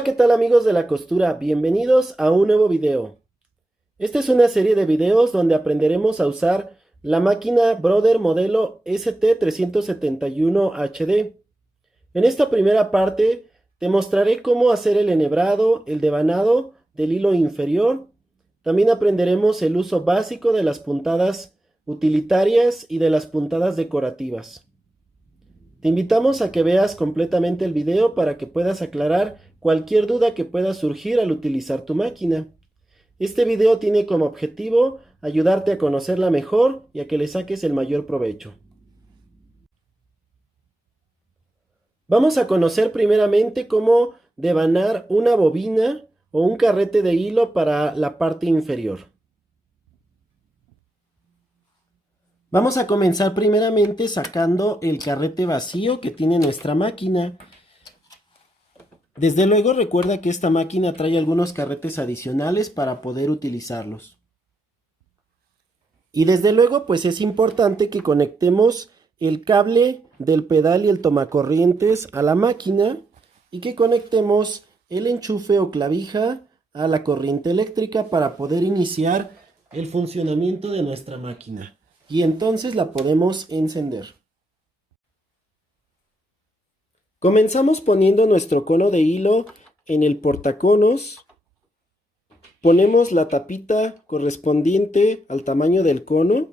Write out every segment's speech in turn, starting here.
Hola, ¿qué tal amigos de la costura? Bienvenidos a un nuevo video. Esta es una serie de videos donde aprenderemos a usar la máquina Brother modelo ST371HD. En esta primera parte te mostraré cómo hacer el enhebrado, el devanado del hilo inferior. También aprenderemos el uso básico de las puntadas utilitarias y de las puntadas decorativas. Te invitamos a que veas completamente el video para que puedas aclarar cualquier duda que pueda surgir al utilizar tu máquina. Este video tiene como objetivo ayudarte a conocerla mejor y a que le saques el mayor provecho. Vamos a conocer primeramente cómo devanar una bobina o un carrete de hilo para la parte inferior. Vamos a comenzar primeramente sacando el carrete vacío que tiene nuestra máquina. Desde luego recuerda que esta máquina trae algunos carretes adicionales para poder utilizarlos. Y desde luego pues es importante que conectemos el cable del pedal y el tomacorrientes a la máquina y que conectemos el enchufe o clavija a la corriente eléctrica para poder iniciar el funcionamiento de nuestra máquina. Y entonces la podemos encender. Comenzamos poniendo nuestro cono de hilo en el portaconos. Ponemos la tapita correspondiente al tamaño del cono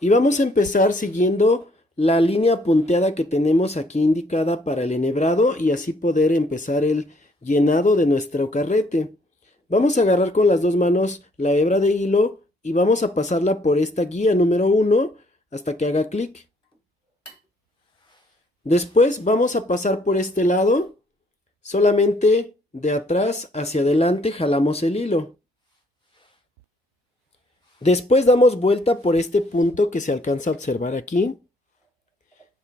y vamos a empezar siguiendo la línea punteada que tenemos aquí indicada para el enhebrado y así poder empezar el llenado de nuestro carrete. Vamos a agarrar con las dos manos la hebra de hilo y vamos a pasarla por esta guía número 1 hasta que haga clic. Después vamos a pasar por este lado, solamente de atrás hacia adelante jalamos el hilo. Después damos vuelta por este punto que se alcanza a observar aquí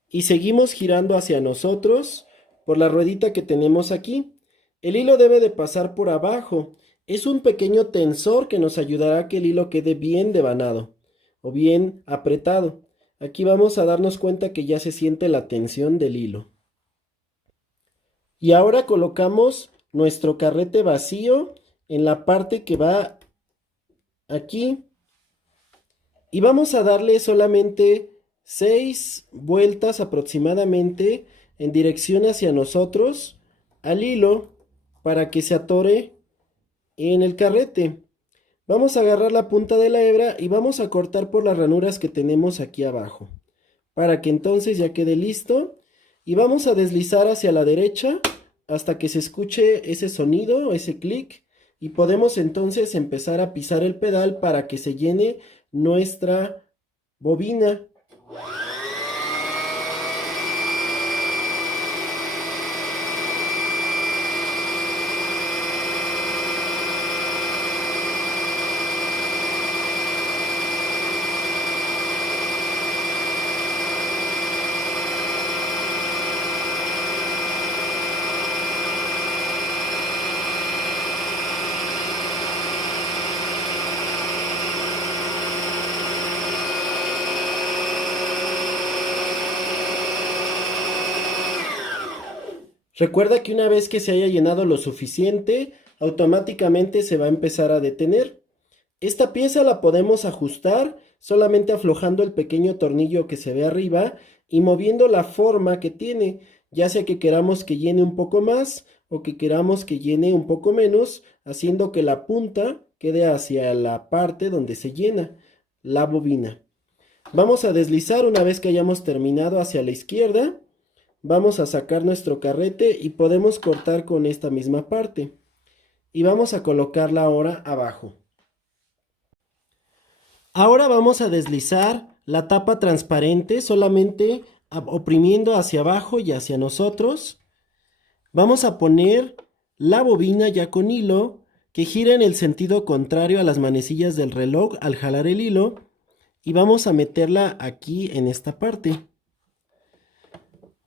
y seguimos girando hacia nosotros por la ruedita que tenemos aquí. El hilo debe de pasar por abajo. Es un pequeño tensor que nos ayudará a que el hilo quede bien devanado o bien apretado. Aquí vamos a darnos cuenta que ya se siente la tensión del hilo. Y ahora colocamos nuestro carrete vacío en la parte que va aquí. Y vamos a darle solamente 6 vueltas aproximadamente en dirección hacia nosotros al hilo para que se atore en el carrete. Vamos a agarrar la punta de la hebra y vamos a cortar por las ranuras que tenemos aquí abajo, para que entonces ya quede listo. Y vamos a deslizar hacia la derecha hasta que se escuche ese sonido, ese clic. Y podemos entonces empezar a pisar el pedal para que se llene nuestra bobina. Recuerda que una vez que se haya llenado lo suficiente, automáticamente se va a empezar a detener. Esta pieza la podemos ajustar solamente aflojando el pequeño tornillo que se ve arriba y moviendo la forma que tiene, ya sea que queramos que llene un poco más o que queramos que llene un poco menos, haciendo que la punta quede hacia la parte donde se llena la bobina. Vamos a deslizar una vez que hayamos terminado hacia la izquierda. Vamos a sacar nuestro carrete y podemos cortar con esta misma parte. Y vamos a colocarla ahora abajo. Ahora vamos a deslizar la tapa transparente solamente oprimiendo hacia abajo y hacia nosotros. Vamos a poner la bobina ya con hilo que gira en el sentido contrario a las manecillas del reloj al jalar el hilo. Y vamos a meterla aquí en esta parte.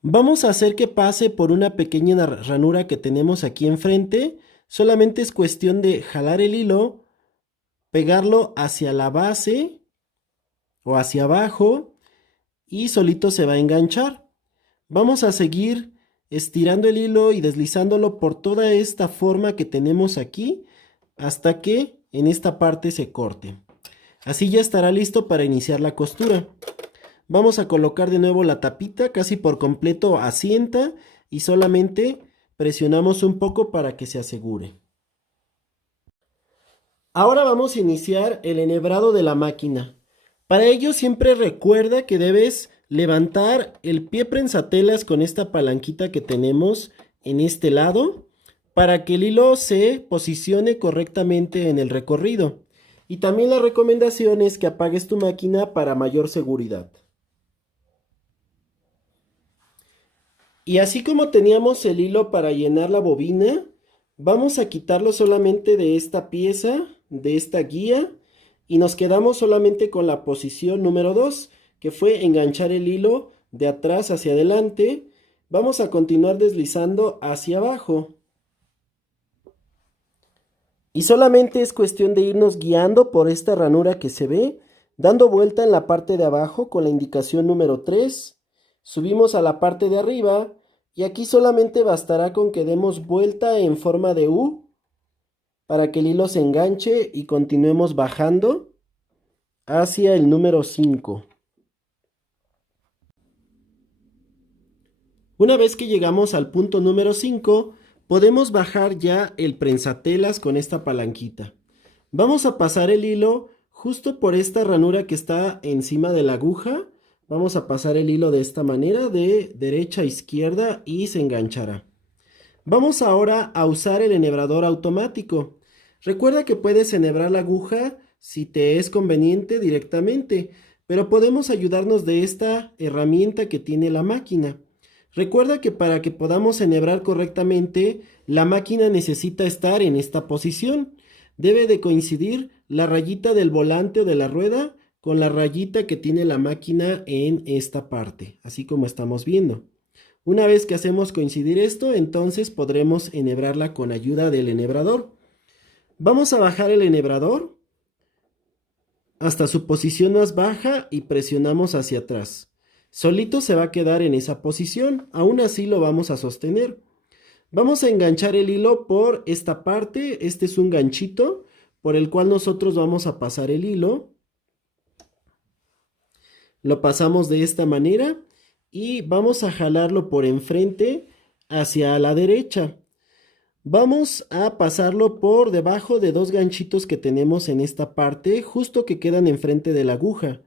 Vamos a hacer que pase por una pequeña ranura que tenemos aquí enfrente. Solamente es cuestión de jalar el hilo, pegarlo hacia la base o hacia abajo y solito se va a enganchar. Vamos a seguir estirando el hilo y deslizándolo por toda esta forma que tenemos aquí hasta que en esta parte se corte. Así ya estará listo para iniciar la costura. Vamos a colocar de nuevo la tapita casi por completo asienta y solamente presionamos un poco para que se asegure. Ahora vamos a iniciar el enhebrado de la máquina. Para ello siempre recuerda que debes levantar el pie prensatelas con esta palanquita que tenemos en este lado para que el hilo se posicione correctamente en el recorrido. Y también la recomendación es que apagues tu máquina para mayor seguridad. Y así como teníamos el hilo para llenar la bobina, vamos a quitarlo solamente de esta pieza, de esta guía, y nos quedamos solamente con la posición número 2, que fue enganchar el hilo de atrás hacia adelante. Vamos a continuar deslizando hacia abajo. Y solamente es cuestión de irnos guiando por esta ranura que se ve, dando vuelta en la parte de abajo con la indicación número 3. Subimos a la parte de arriba y aquí solamente bastará con que demos vuelta en forma de U para que el hilo se enganche y continuemos bajando hacia el número 5. Una vez que llegamos al punto número 5, podemos bajar ya el prensatelas con esta palanquita. Vamos a pasar el hilo justo por esta ranura que está encima de la aguja. Vamos a pasar el hilo de esta manera, de derecha a izquierda, y se enganchará. Vamos ahora a usar el enhebrador automático. Recuerda que puedes enhebrar la aguja si te es conveniente directamente, pero podemos ayudarnos de esta herramienta que tiene la máquina. Recuerda que para que podamos enhebrar correctamente, la máquina necesita estar en esta posición. Debe de coincidir la rayita del volante o de la rueda con la rayita que tiene la máquina en esta parte, así como estamos viendo. Una vez que hacemos coincidir esto, entonces podremos enhebrarla con ayuda del enhebrador. Vamos a bajar el enhebrador hasta su posición más baja y presionamos hacia atrás. Solito se va a quedar en esa posición, aún así lo vamos a sostener. Vamos a enganchar el hilo por esta parte. Este es un ganchito por el cual nosotros vamos a pasar el hilo. Lo pasamos de esta manera y vamos a jalarlo por enfrente hacia la derecha. Vamos a pasarlo por debajo de dos ganchitos que tenemos en esta parte, justo que quedan enfrente de la aguja.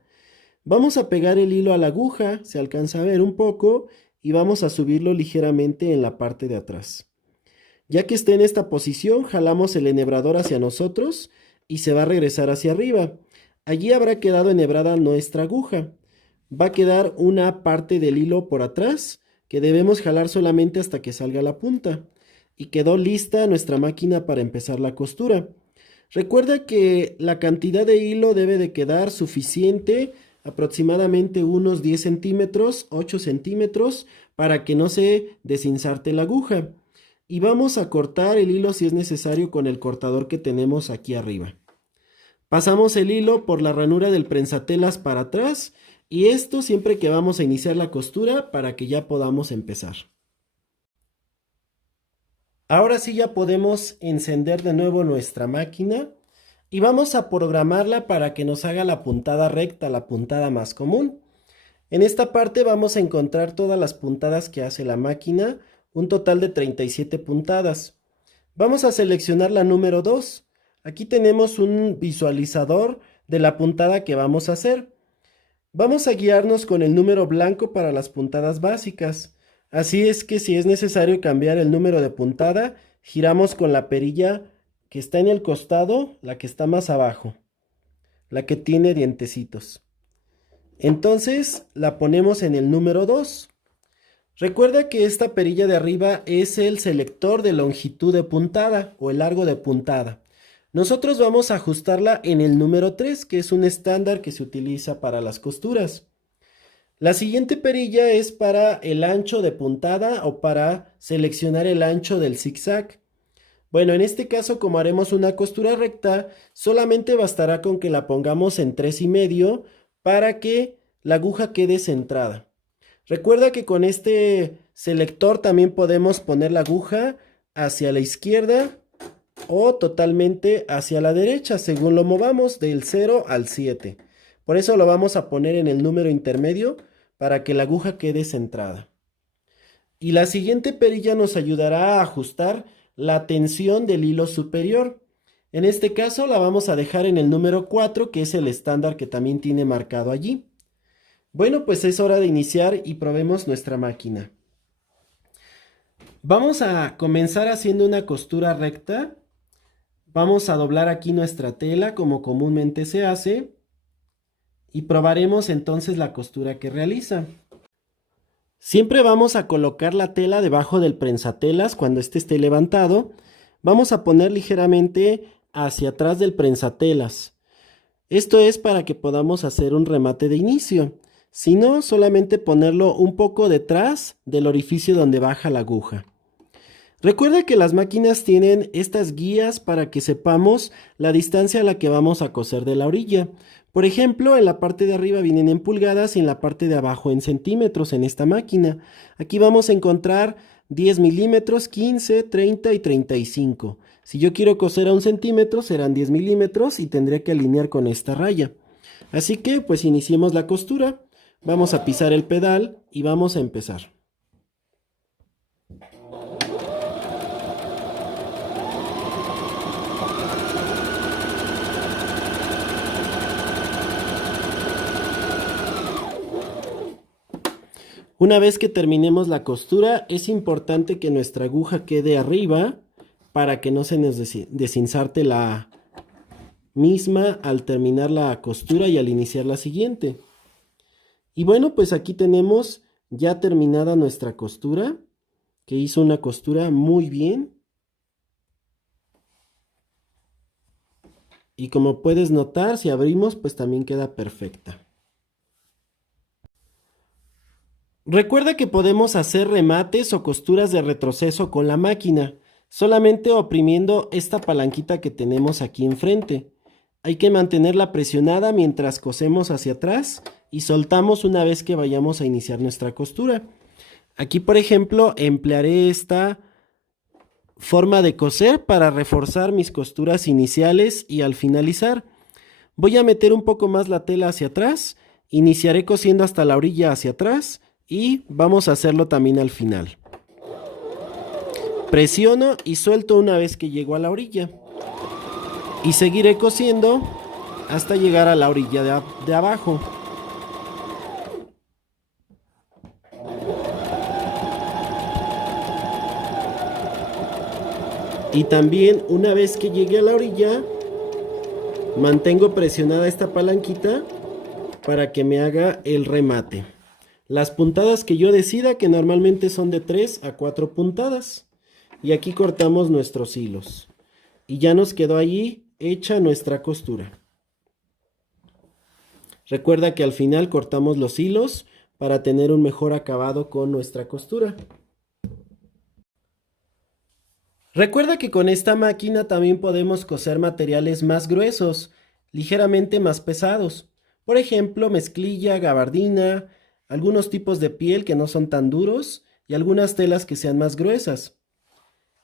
Vamos a pegar el hilo a la aguja, se alcanza a ver un poco, y vamos a subirlo ligeramente en la parte de atrás. Ya que esté en esta posición, jalamos el enhebrador hacia nosotros y se va a regresar hacia arriba. Allí habrá quedado enhebrada nuestra aguja. Va a quedar una parte del hilo por atrás que debemos jalar solamente hasta que salga la punta. Y quedó lista nuestra máquina para empezar la costura. Recuerda que la cantidad de hilo debe de quedar suficiente, aproximadamente unos 10 centímetros, 8 centímetros, para que no se desinsarte la aguja. Y vamos a cortar el hilo si es necesario con el cortador que tenemos aquí arriba. Pasamos el hilo por la ranura del prensatelas para atrás, y esto siempre que vamos a iniciar la costura para que ya podamos empezar. Ahora sí ya podemos encender de nuevo nuestra máquina y vamos a programarla para que nos haga la puntada recta, la puntada más común. En esta parte vamos a encontrar todas las puntadas que hace la máquina, un total de 37 puntadas. Vamos a seleccionar la número 2. Aquí tenemos un visualizador de la puntada que vamos a hacer. Vamos a guiarnos con el número blanco para las puntadas básicas. Así es que si es necesario cambiar el número de puntada, giramos con la perilla que está en el costado, la que está más abajo, la que tiene dientecitos. Entonces la ponemos en el número 2. Recuerda que esta perilla de arriba es el selector de longitud de puntada o el largo de puntada. Nosotros vamos a ajustarla en el número 3, que es un estándar que se utiliza para las costuras. La siguiente perilla es para el ancho de puntada o para seleccionar el ancho del zigzag. Bueno, en este caso, como haremos una costura recta, solamente bastará con que la pongamos en 3,5 para que la aguja quede centrada. Recuerda que con este selector también podemos poner la aguja hacia la izquierda o totalmente hacia la derecha, según lo movamos del 0 al 7. Por eso lo vamos a poner en el número intermedio para que la aguja quede centrada. Y la siguiente perilla nos ayudará a ajustar la tensión del hilo superior. En este caso la vamos a dejar en el número 4, que es el estándar que también tiene marcado allí. Bueno, pues es hora de iniciar y probemos nuestra máquina. Vamos a comenzar haciendo una costura recta. Vamos a doblar aquí nuestra tela como comúnmente se hace y probaremos entonces la costura que realiza. Siempre vamos a colocar la tela debajo del prensatelas cuando este esté levantado. Vamos a poner ligeramente hacia atrás del prensatelas. Esto es para que podamos hacer un remate de inicio. Si no, solamente ponerlo un poco detrás del orificio donde baja la aguja. Recuerda que las máquinas tienen estas guías para que sepamos la distancia a la que vamos a coser de la orilla. Por ejemplo, en la parte de arriba vienen en pulgadas y en la parte de abajo en centímetros en esta máquina. Aquí vamos a encontrar 10 milímetros, 15, 30 y 35. Si yo quiero coser a 1 centímetro serán 10 milímetros y tendré que alinear con esta raya. Así que pues iniciemos la costura. Vamos a pisar el pedal y vamos a empezar. Una vez que terminemos la costura, es importante que nuestra aguja quede arriba para que no se nos desinsarte la misma al terminar la costura y al iniciar la siguiente. Y bueno, pues aquí tenemos ya terminada nuestra costura, que hizo una costura muy bien. Y como puedes notar, si abrimos, pues también queda perfecta. Recuerda que podemos hacer remates o costuras de retroceso con la máquina, solamente oprimiendo esta palanquita que tenemos aquí enfrente. Hay que mantenerla presionada mientras cosemos hacia atrás y soltamos una vez que vayamos a iniciar nuestra costura. Aquí, por ejemplo, emplearé esta forma de coser para reforzar mis costuras iniciales y al finalizar. Voy a meter un poco más la tela hacia atrás, iniciaré cosiendo hasta la orilla hacia atrás y vamos a hacerlo también al final. Presiono y suelto una vez que llego a la orilla. Y seguiré cosiendo hasta llegar a la orilla de abajo. Y también una vez que llegue a la orilla, mantengo presionada esta palanquita para que me haga el remate. Las puntadas que yo decida, que normalmente son de 3 a 4 puntadas. Y aquí cortamos nuestros hilos. Y ya nos quedó allí hecha nuestra costura. Recuerda que al final cortamos los hilos para tener un mejor acabado con nuestra costura. Recuerda que con esta máquina también podemos coser materiales más gruesos, ligeramente más pesados. Por ejemplo, mezclilla, gabardina, algunos tipos de piel que no son tan duros y algunas telas que sean más gruesas.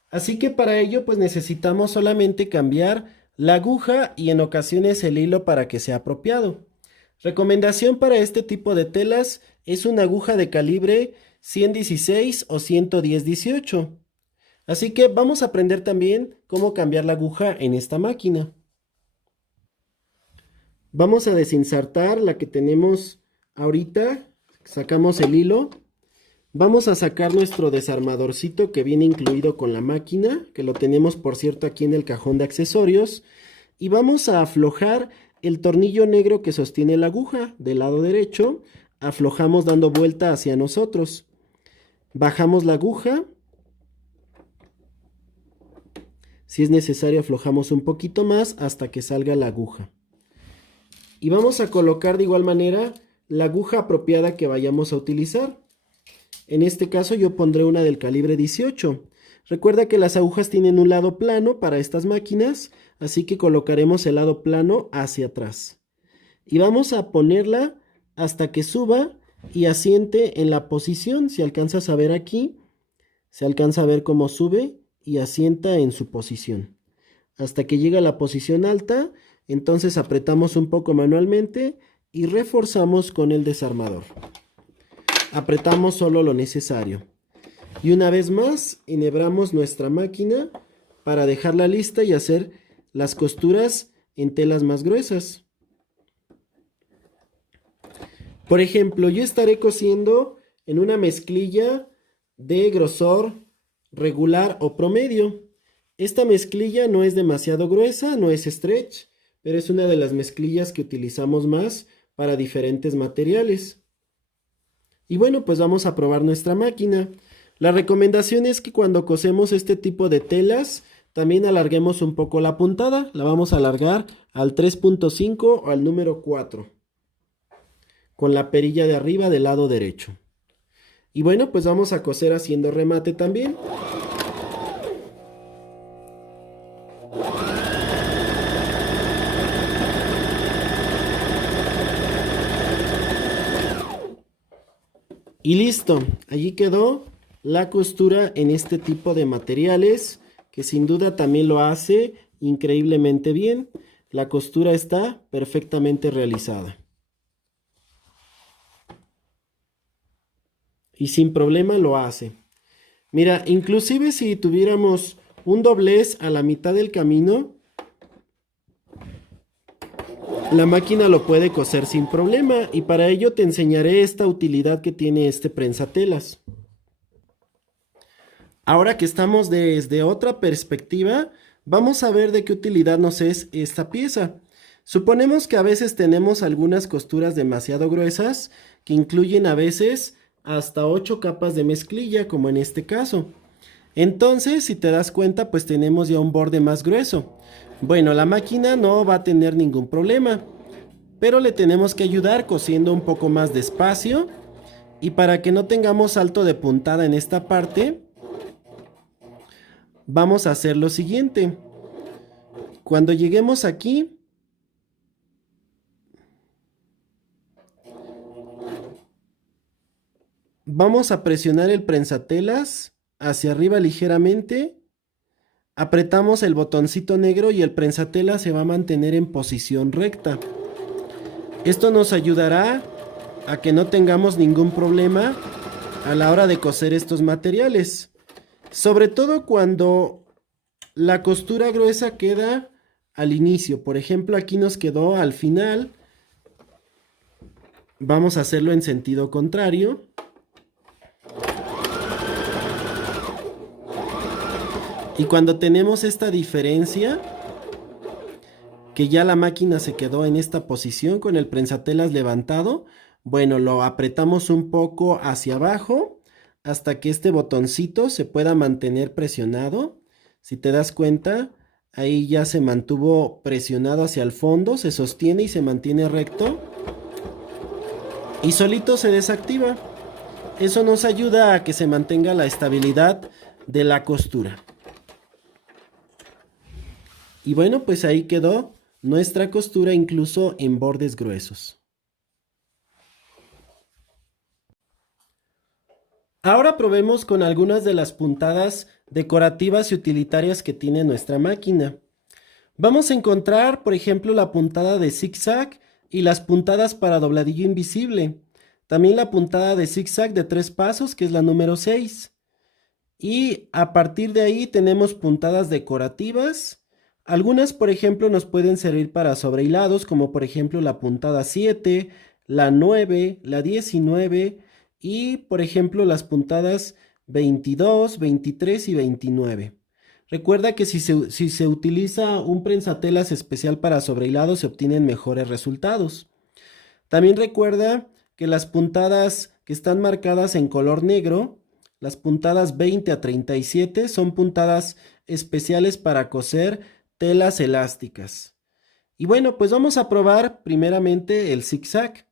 Así que para ello pues necesitamos solamente cambiar la aguja y en ocasiones el hilo para que sea apropiado. Recomendación para este tipo de telas es una aguja de calibre 116 o 110-18. Así que vamos a aprender también cómo cambiar la aguja en esta máquina. Vamos a desinsertar la que tenemos ahorita, sacamos el hilo. Vamos a sacar nuestro desarmadorcito que viene incluido con la máquina, que lo tenemos por cierto aquí en el cajón de accesorios. Y vamos a aflojar el tornillo negro que sostiene la aguja del lado derecho. Aflojamos dando vuelta hacia nosotros. Bajamos la aguja. Si es necesario aflojamos un poquito más hasta que salga la aguja. Y vamos a colocar de igual manera la aguja apropiada que vayamos a utilizar. En este caso yo pondré una del calibre 18. Recuerda que las agujas tienen un lado plano para estas máquinas, así que colocaremos el lado plano hacia atrás. Y vamos a ponerla hasta que suba y asiente en la posición. Si alcanzas a ver aquí, se alcanza a ver cómo sube y asienta en su posición. Hasta que llega a la posición alta, entonces apretamos un poco manualmente y reforzamos con el desarmador. Apretamos solo lo necesario. Y una vez más, enhebramos nuestra máquina para dejarla lista y hacer las costuras en telas más gruesas. Por ejemplo, yo estaré cosiendo en una mezclilla de grosor regular o promedio. Esta mezclilla no es demasiado gruesa, no es stretch, pero es una de las mezclillas que utilizamos más para diferentes materiales. Y bueno, pues vamos a probar nuestra máquina. La recomendación es que cuando cosemos este tipo de telas, también alarguemos un poco la puntada. La vamos a alargar al 3.5 o al número 4. Con la perilla de arriba del lado derecho. Y bueno, pues vamos a coser haciendo remate también. Y listo, allí quedó la costura en este tipo de materiales, que sin duda también lo hace increíblemente bien. La costura está perfectamente realizada. Y sin problema lo hace. Mira, inclusive si tuviéramos un doblez a la mitad del camino, la máquina lo puede coser sin problema, y para ello te enseñaré esta utilidad que tiene este prensatelas. Ahora que estamos desde otra perspectiva, vamos a ver de qué utilidad nos es esta pieza. Suponemos que a veces tenemos algunas costuras demasiado gruesas que incluyen a veces hasta 8 capas de mezclilla, como en este caso. Entonces, si te das cuenta, pues tenemos ya un borde más grueso. Bueno, la máquina no va a tener ningún problema, pero le tenemos que ayudar cosiendo un poco más despacio. Y para que no tengamos salto de puntada en esta parte, vamos a hacer lo siguiente. Cuando lleguemos aquí, vamos a presionar el prensatelas hacia arriba ligeramente, apretamos el botoncito negro y el prensatelas se va a mantener en posición recta. Esto nos ayudará a que no tengamos ningún problema a la hora de coser estos materiales. Sobre todo cuando la costura gruesa queda al inicio. Por ejemplo, aquí nos quedó al final. Vamos a hacerlo en sentido contrario. Y cuando tenemos esta diferencia, que ya la máquina se quedó en esta posición con el prensatelas levantado, bueno, lo apretamos un poco hacia abajo hasta que este botoncito se pueda mantener presionado. Si te das cuenta, ahí ya se mantuvo presionado hacia el fondo, se sostiene y se mantiene recto. Y solito se desactiva. Eso nos ayuda a que se mantenga la estabilidad de la costura. Y bueno, pues ahí quedó nuestra costura incluso en bordes gruesos. Ahora probemos con algunas de las puntadas decorativas y utilitarias que tiene nuestra máquina. Vamos a encontrar, por ejemplo, la puntada de zigzag y las puntadas para dobladillo invisible. También la puntada de zigzag de 3 pasos, que es la número 6. Y a partir de ahí tenemos puntadas decorativas. Algunas, por ejemplo, nos pueden servir para sobrehilados, como por ejemplo la puntada 7, la 9, la 19 y, por ejemplo, las puntadas 22, 23 y 29. Recuerda que si se utiliza un prensatelas especial para sobrehilados se obtienen mejores resultados. También recuerda que las puntadas que están marcadas en color negro, las puntadas 20 a 37, son puntadas especiales para coser telas elásticas. Y bueno, pues vamos a probar primeramente el zigzag.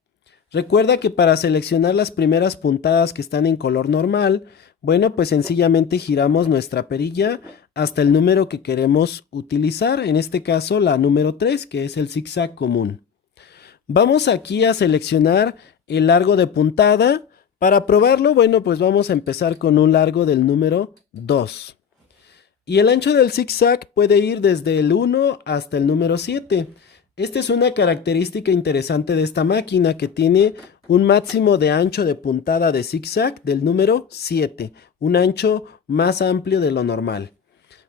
Recuerda que para seleccionar las primeras puntadas que están en color normal, bueno, pues sencillamente giramos nuestra perilla hasta el número que queremos utilizar, en este caso la número 3, que es el zigzag común. Vamos aquí a seleccionar el largo de puntada. Para probarlo, bueno, pues vamos a empezar con un largo del número 2. Y el ancho del zigzag puede ir desde el 1 hasta el número 7. Esta es una característica interesante de esta máquina que tiene un máximo de ancho de puntada de zigzag del número 7, un ancho más amplio de lo normal.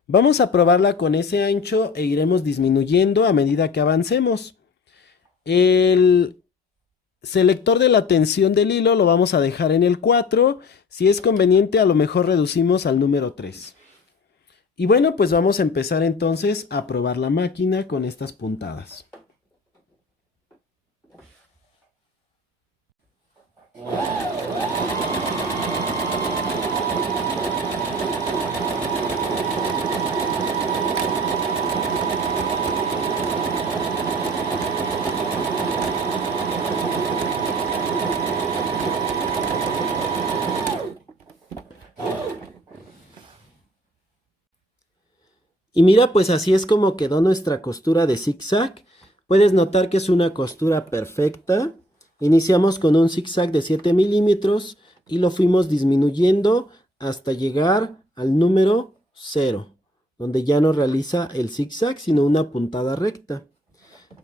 Vamos a probarla con ese ancho e iremos disminuyendo a medida que avancemos. El selector de la tensión del hilo lo vamos a dejar en el 4. Si es conveniente, a lo mejor reducimos al número 3. Y bueno, pues vamos a empezar entonces a probar la máquina con estas puntadas. Y mira, pues así es como quedó nuestra costura de zigzag. Puedes notar que es una costura perfecta. Iniciamos con un zigzag de 7 milímetros y lo fuimos disminuyendo hasta llegar al número 0, donde ya no realiza el zigzag, sino una puntada recta.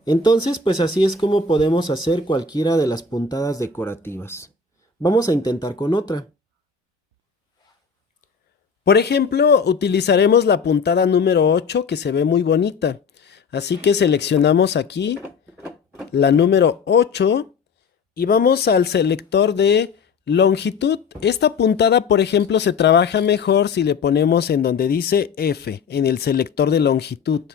Entonces, pues así es como podemos hacer cualquiera de las puntadas decorativas. Vamos a intentar con otra. Por ejemplo, utilizaremos la puntada número 8 que se ve muy bonita. Así que seleccionamos aquí la número 8 y vamos al selector de longitud. Esta puntada, por ejemplo, se trabaja mejor si le ponemos en donde dice F, en el selector de longitud.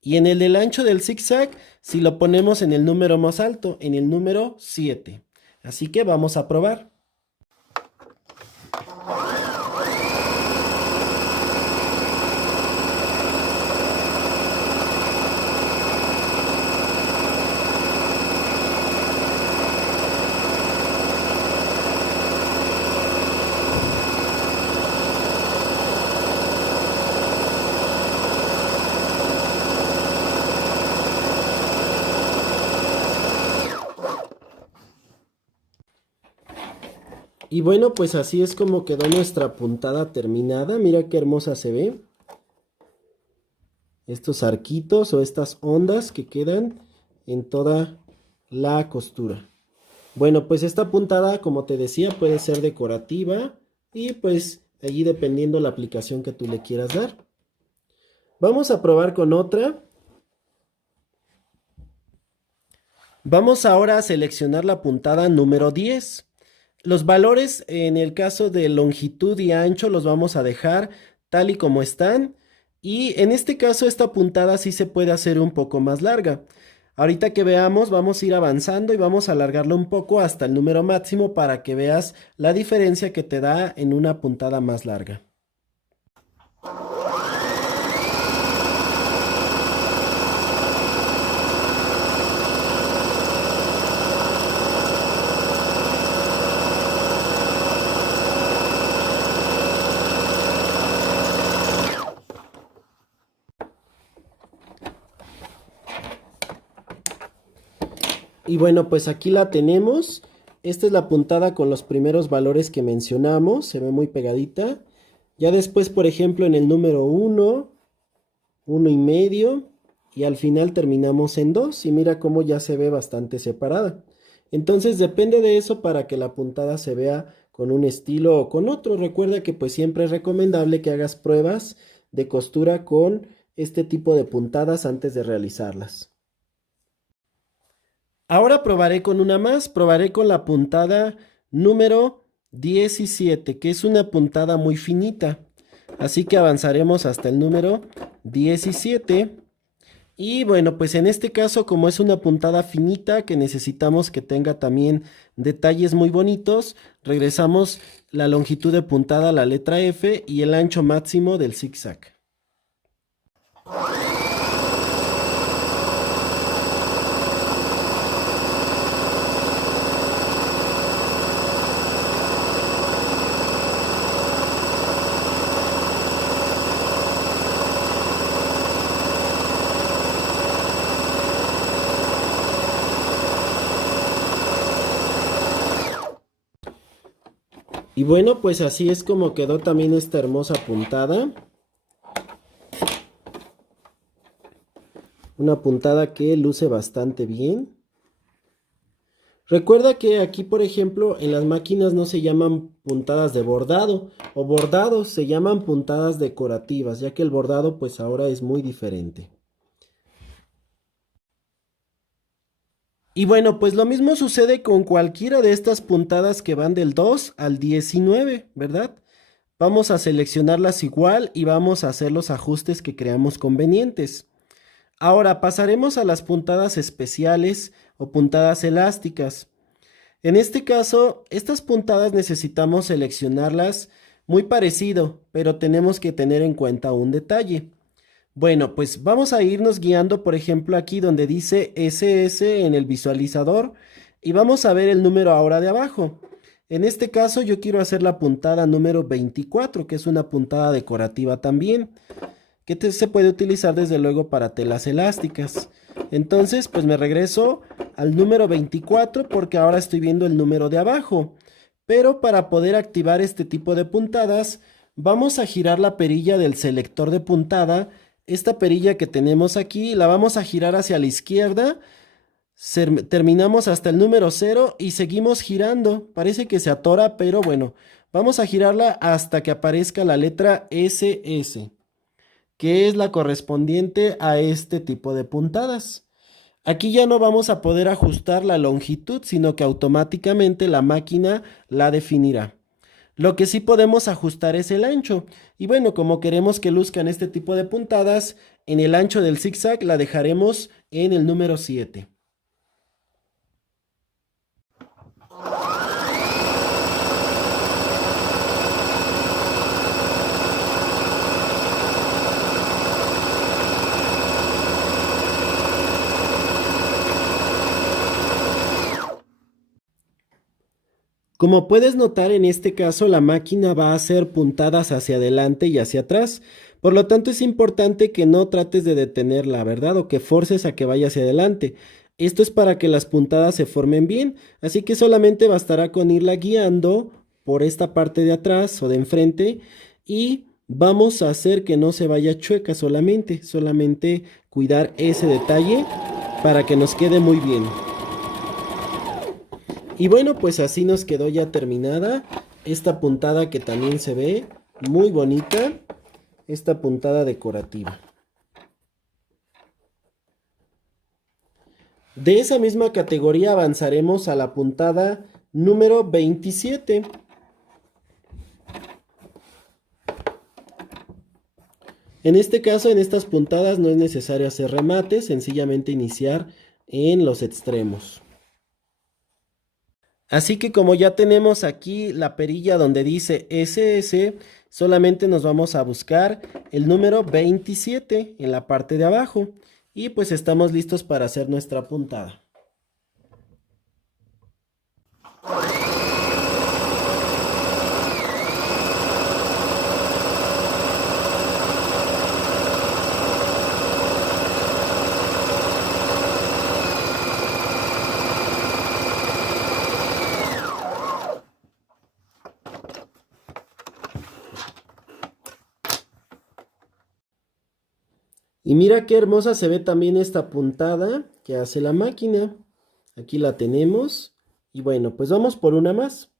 Y en el del ancho del zigzag, si lo ponemos en el número más alto, en el número 7. Así que vamos a probar. Y bueno, pues así es como quedó nuestra puntada terminada. Mira qué hermosa se ve. Estos arquitos o estas ondas que quedan en toda la costura. Bueno, pues esta puntada, como te decía, puede ser decorativa y pues allí dependiendo la aplicación que tú le quieras dar. Vamos a probar con otra. Vamos ahora a seleccionar la puntada número 10. Los valores en el caso de longitud y ancho los vamos a dejar tal y como están. Y en este caso esta puntada sí se puede hacer un poco más larga. Ahorita que veamos vamos a ir avanzando y vamos a alargarlo un poco hasta el número máximo para que veas la diferencia que te da en una puntada más larga. Y bueno, pues aquí la tenemos. Esta es la puntada con los primeros valores que mencionamos. Se ve muy pegadita. Ya después, por ejemplo, en el número 1, 1,5. Y al final terminamos en 2. Y mira cómo ya se ve bastante separada. Entonces depende de eso para que la puntada se vea con un estilo o con otro. Recuerda que pues siempre es recomendable que hagas pruebas de costura con este tipo de puntadas antes de realizarlas. Ahora probaré con una más, probaré con la puntada número 17, que es una puntada muy finita. Así que avanzaremos hasta el número 17. Y bueno, pues en este caso, como es una puntada finita que necesitamos que tenga también detalles muy bonitos, regresamos la longitud de puntada a la letra F y el ancho máximo del zigzag. Y bueno, pues así es como quedó también esta hermosa puntada. Una puntada que luce bastante bien. Recuerda que aquí, por ejemplo, en las máquinas no se llaman puntadas de bordado o bordados, se llaman puntadas decorativas, ya que el bordado pues ahora es muy diferente. Y bueno, pues lo mismo sucede con cualquiera de estas puntadas que van del 2 al 19, ¿verdad? Vamos a seleccionarlas igual y vamos a hacer los ajustes que creamos convenientes. Ahora pasaremos a las puntadas especiales o puntadas elásticas. En este caso, estas puntadas necesitamos seleccionarlas muy parecido, pero tenemos que tener en cuenta un detalle. Bueno, pues vamos a irnos guiando, por ejemplo, aquí donde dice SS en el visualizador y vamos a ver el número ahora de abajo. En este caso yo quiero hacer la puntada número 24, que es una puntada decorativa también, que se puede utilizar desde luego para telas elásticas. Entonces, pues me regreso al número 24 porque ahora estoy viendo el número de abajo. Pero para poder activar este tipo de puntadas, vamos a girar la perilla del selector de puntada. Esta perilla que tenemos aquí la vamos a girar hacia la izquierda. Terminamos hasta el número 0 y seguimos girando. Parece que se atora, pero bueno, vamos a girarla hasta que aparezca la letra SS, que es la correspondiente a este tipo de puntadas. Aquí ya no vamos a poder ajustar la longitud, sino que automáticamente la máquina la definirá. Lo que sí podemos ajustar es el ancho. Y bueno, como queremos que luzcan este tipo de puntadas, en el ancho del zigzag la dejaremos en el número 7. Como puedes notar, en este caso la máquina va a hacer puntadas hacia adelante y hacia atrás. Por lo tanto, es importante que no trates de detenerla, ¿verdad? O que forces a que vaya hacia adelante. Esto es para que las puntadas se formen bien, así que solamente bastará con irla guiando por esta parte de atrás o de enfrente y vamos a hacer que no se vaya chueca solamente cuidar ese detalle para que nos quede muy bien. Y bueno, pues así nos quedó ya terminada esta puntada que también se ve muy bonita, esta puntada decorativa. De esa misma categoría avanzaremos a la puntada número 27. En este caso, en estas puntadas no es necesario hacer remates, sencillamente iniciar en los extremos. Así que como ya tenemos aquí la perilla donde dice SS, solamente nos vamos a buscar el número 27 en la parte de abajo. Y pues estamos listos para hacer nuestra puntada. Y mira qué hermosa se ve también esta puntada que hace la máquina. Aquí la tenemos. Y bueno, pues vamos por una más.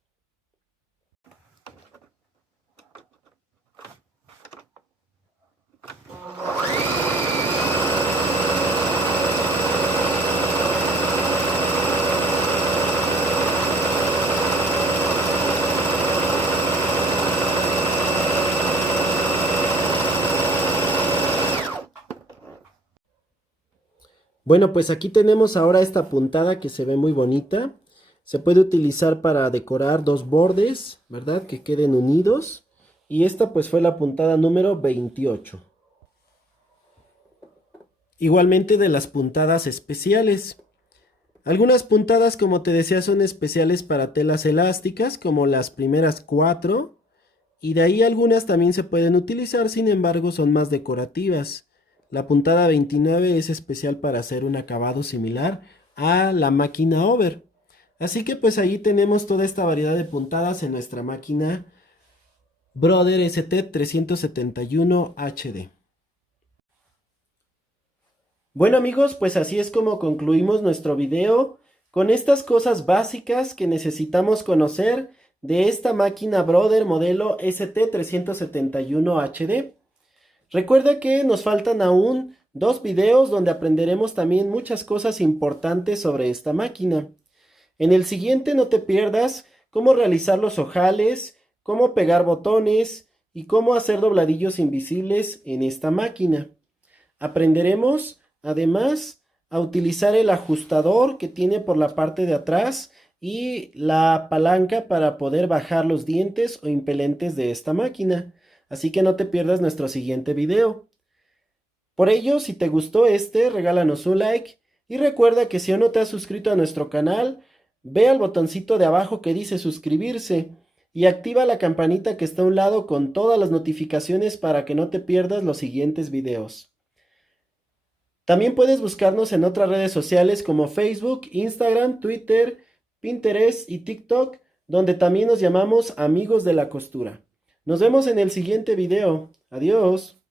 Bueno, pues aquí tenemos ahora esta puntada que se ve muy bonita. Se puede utilizar para decorar dos bordes, ¿verdad? Que queden unidos. Y esta pues fue la puntada número 28. Igualmente de las puntadas especiales. Algunas puntadas, como te decía, son especiales para telas elásticas, como las primeras 4. Y de ahí algunas también se pueden utilizar, sin embargo, son más decorativas. La puntada 29 es especial para hacer un acabado similar a la máquina over. Así que pues ahí tenemos toda esta variedad de puntadas en nuestra máquina Brother ST371 HD. Bueno amigos, pues así es como concluimos nuestro video con estas cosas básicas que necesitamos conocer de esta máquina Brother modelo ST371 HD. Recuerda que nos faltan aún 2 videos donde aprenderemos también muchas cosas importantes sobre esta máquina. En el siguiente no te pierdas cómo realizar los ojales, cómo pegar botones y cómo hacer dobladillos invisibles en esta máquina. Aprenderemos además a utilizar el ajustador que tiene por la parte de atrás y la palanca para poder bajar los dientes o impelentes de esta máquina. Así que no te pierdas nuestro siguiente video. Por ello, si te gustó regálanos un like y recuerda que si aún no te has suscrito a nuestro canal, ve al botoncito de abajo que dice suscribirse y activa la campanita que está a un lado con todas las notificaciones para que no te pierdas los siguientes videos. También puedes buscarnos en otras redes sociales como Facebook, Instagram, Twitter, Pinterest y TikTok, donde también nos llamamos Amigos de la Costura. Nos vemos en el siguiente video. Adiós.